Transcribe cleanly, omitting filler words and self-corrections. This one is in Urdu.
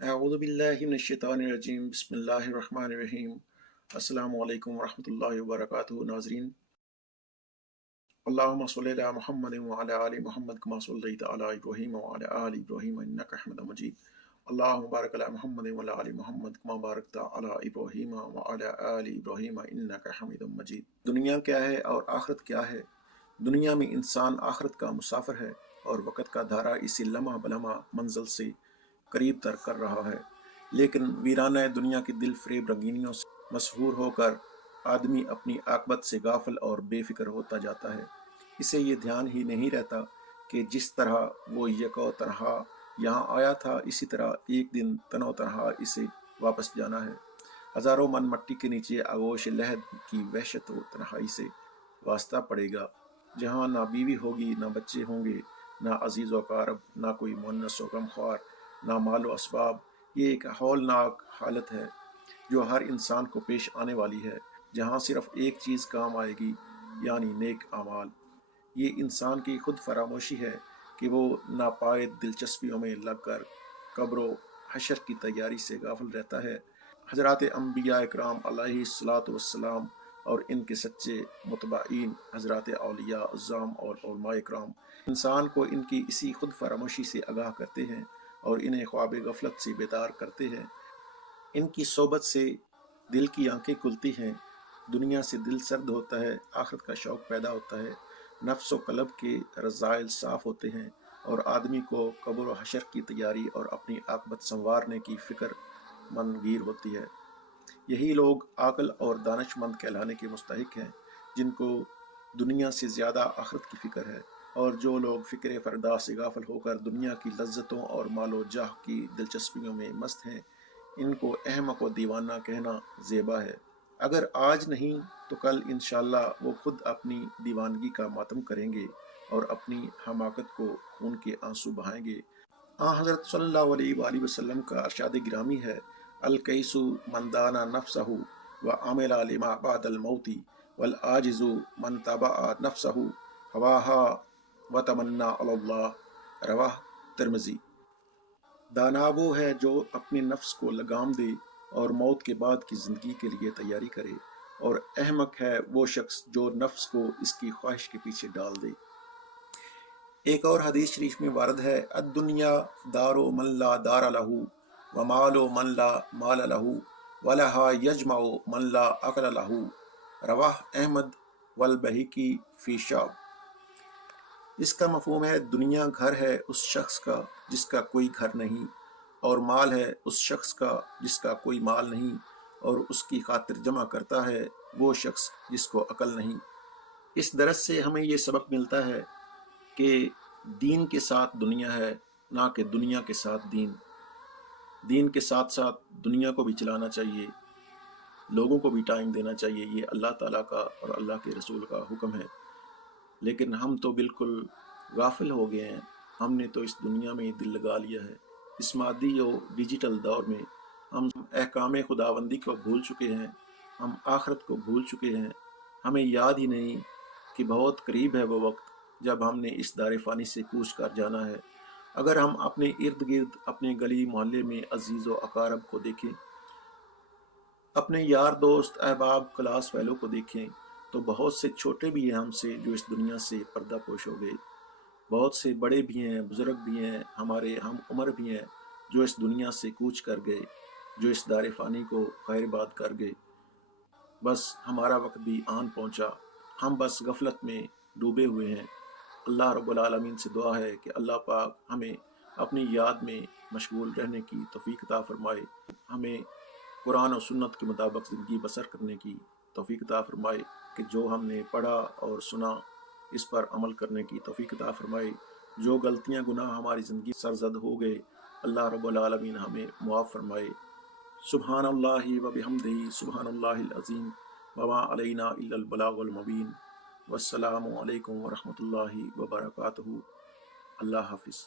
اعوذ باللہ من الشیطان الرجیم بسم اللہ الرحمن الرحیم السلام علیکم ورحمۃ اللہ وبرکاتہ ناظرین اللہم صلی علی محمد وعلی آل محمد کما صلیت علی ابراہیم وعلی آل ابراہیم انک حمید مجید اللہم بارک علی محمد وعلی آل محمد کما بارکت علی ابراہیم وعلی آل ابراہیم انک حمید مجید۔ دنیا کیا ہے اور آخرت کیا ہے؟ دنیا میں انسان آخرت کا مسافر ہے اور وقت کا دھارا اسی لمحہ بلمحہ منزل سے قریب تر کر رہا ہے، لیکن ویرانہ دنیا کی دل فریب رنگینیوں سے مسحور ہو کر آدمی اپنی عاقبت سے غافل اور بے فکر ہوتا جاتا ہے۔ اسے یہ دھیان ہی نہیں رہتا کہ جس طرح وہ یکو تنہا یہاں آیا تھا، اسی طرح ایک دن تنو تنہا اسے واپس جانا ہے۔ ہزاروں من مٹی کے نیچے آغوش لحد کی وحشت و تنہائی سے واسطہ پڑے گا، جہاں نہ بیوی ہوگی، نہ بچے ہوں گے، نہ عزیز و اقارب، نہ کوئی مونس و غمخوار، نہ مال و اسباب۔ یہ ایک ہولناک حالت ہے جو ہر انسان کو پیش آنے والی ہے، جہاں صرف ایک چیز کام آئے گی، یعنی نیک اعمال۔ یہ انسان کی خود فراموشی ہے کہ وہ ناپائید دلچسپیوں میں لگ کر قبر و حشر کی تیاری سے غافل رہتا ہے۔ حضرات انبیاء اکرام علیہ الصلاۃ والسلام اور ان کے سچے متبعین حضرات اولیاء اعظام اور علماء اکرام انسان کو ان کی اسی خود فراموشی سے آگاہ کرتے ہیں اور انہیں خواب غفلت سے بیدار کرتے ہیں۔ ان کی صحبت سے دل کی آنکھیں کھلتی ہیں، دنیا سے دل سرد ہوتا ہے، آخرت کا شوق پیدا ہوتا ہے، نفس و قلب کے رذائل صاف ہوتے ہیں اور آدمی کو قبر و حشر کی تیاری اور اپنی عاقبت سنوارنے کی فکر منگیر ہوتی ہے۔ یہی لوگ عاقل اور دانش مند کہلانے کے مستحق ہیں، جن کو دنیا سے زیادہ آخرت کی فکر ہے، اور جو لوگ فکر فردا سے غافل ہو کر دنیا کی لذتوں اور مال و جاہ کی دلچسپیوں میں مست ہیں، ان کو احمق و دیوانہ کہنا زیبا ہے۔ اگر آج نہیں تو کل انشاءاللہ وہ خود اپنی دیوانگی کا ماتم کریں گے اور اپنی حماقت کو خون کے آنسو بہائیں گے۔ حضرت صلی اللہ علیہ وآلہ وسلم کا ارشاد گرامی ہے، الکیس من دانا نفسہ وعمل لما بعد الموت والعاجز من تبع نفسہ ہواہا وتمنا علی اللہ، رواہ ترمذی۔ دانا وہ ہے جو اپنے نفس کو لگام دے اور موت کے بعد کی زندگی کے لیے تیاری کرے، اور احمق ہے وہ شخص جو نفس کو اس کی خواہش کے پیچھے ڈال دے۔ ایک اور حدیث شریف میں وارد ہے، الدنیا دار من لا دار لہ ومال من لا مال لہ ولہا یجمع من لا عقل لہ، رواہ احمد والبہقی فی شعب۔ اس کا مفہوم ہے، دنیا گھر ہے اس شخص کا جس کا کوئی گھر نہیں، اور مال ہے اس شخص کا جس کا کوئی مال نہیں، اور اس کی خاطر جمع کرتا ہے وہ شخص جس کو عقل نہیں۔ اس درس سے ہمیں یہ سبق ملتا ہے کہ دین کے ساتھ دنیا ہے، نہ کہ دنیا کے ساتھ دین۔ دین کے ساتھ ساتھ دنیا کو بھی چلانا چاہیے، لوگوں کو بھی ٹائم دینا چاہیے، یہ اللہ تعالیٰ کا اور اللہ کے رسول کا حکم ہے۔ لیکن ہم تو بالکل غافل ہو گئے ہیں، ہم نے تو اس دنیا میں دل لگا لیا ہے۔ اس مادی و ڈیجیٹل دور میں ہم احکام خداوندی کو بھول چکے ہیں، ہم آخرت کو بھول چکے ہیں۔ ہمیں یاد ہی نہیں کہ بہت قریب ہے وہ وقت جب ہم نے اس دار فانی سے کوچ کر جانا ہے۔ اگر ہم اپنے ارد گرد، اپنے گلی محلے میں عزیز و اقارب کو دیکھیں، اپنے یار دوست احباب کلاس فیلو کو دیکھیں، تو بہت سے چھوٹے بھی ہیں ہم سے جو اس دنیا سے پردہ پوش ہو گئے، بہت سے بڑے بھی ہیں، بزرگ بھی ہیں، ہمارے ہم عمر بھی ہیں جو اس دنیا سے کوچ کر گئے، جو اس دار فانی کو خیر باد کر گئے۔ بس ہمارا وقت بھی آن پہنچا، ہم بس غفلت میں ڈوبے ہوئے ہیں۔ اللہ رب العالمین سے دعا ہے کہ اللہ پاک ہمیں اپنی یاد میں مشغول رہنے کی توفیق عطا فرمائے، ہمیں قرآن و سنت کے مطابق زندگی بسر کرنے کی توفیق عطا فرمائے، کہ جو ہم نے پڑھا اور سنا اس پر عمل کرنے کی توفیق عطا فرمائے۔ جو غلطیاں گناہ ہماری زندگی سرزد ہو گئے، اللہ رب العالمین ہمیں معاف فرمائے۔ سبحان اللہ و بحمدہ، سبحان اللہ العظیم، وما علینا الا البلاغ المبین۔ والسلام علیکم ورحمۃ اللہ وبرکاتہ۔ اللہ حافظ۔